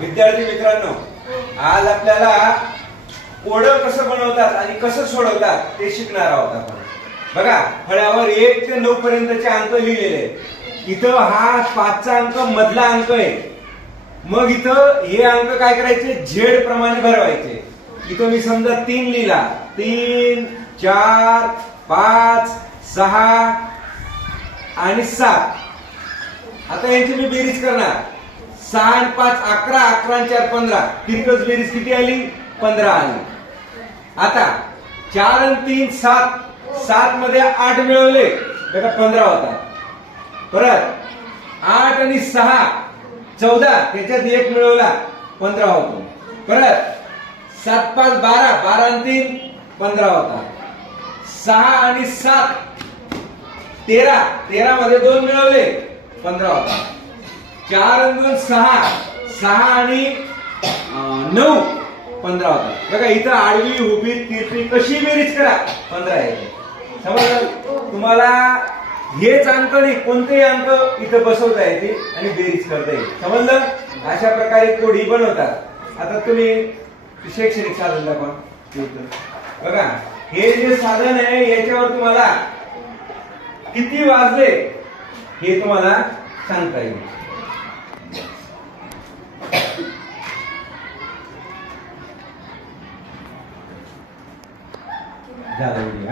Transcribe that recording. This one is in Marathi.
विद्यार्थी मित्रांनो, आज आपल्याला कोडं कसं बनवतात आणि कसं सोडवतात ते शिकणार आहोत आपण. बघा, फळ्यावर 1 ते 9 पर्यंतचे अंक लिहिलेले आहेत. इथं हा 5चा अंक मधला अंक आहे. मग इथं हे अंक काय करायचे, झेड प्रमाणे भरवायचे. इथं मी समजा 3 लिहिला, 3 4 5 6 आणि 7. आता यांची मी बेरीज करणार. 6 आणि 5 11, 11 आणि 4 15. किरकोळ बेरीज किती आली? 15 आली. आता 4 आणि 3 7. 7 मध्ये 8 मिळवले बघा 15 होता. परत 8 आणि 6 14, त्याच्यात 1 मिळवला 15 होतो. परत 7 5 12, 12 आणि 3 15 होता. 6 आणि 7 13, 13 मध्ये 2 मिळवले 15 होता. 4 आणि 2 6, 6 आणि 9 15 होता. बघा, इथं आडवी उभी तिरपी कशी बेरीज करा 15 येते. समजलं? तुम्हाला हेच अंक नाही, कोणतेही अंक इथं बसवता येते आणि बेरीज करता येते. समजलं? अशा प्रकारे कोडी बनवतात. आता तुम्ही शैक्षणिक साधन दाखवा. बघा, हे जे साधन आहे याच्यावर तुम्हाला किती वाजले हे तुम्हाला सांगता येईल. झालं.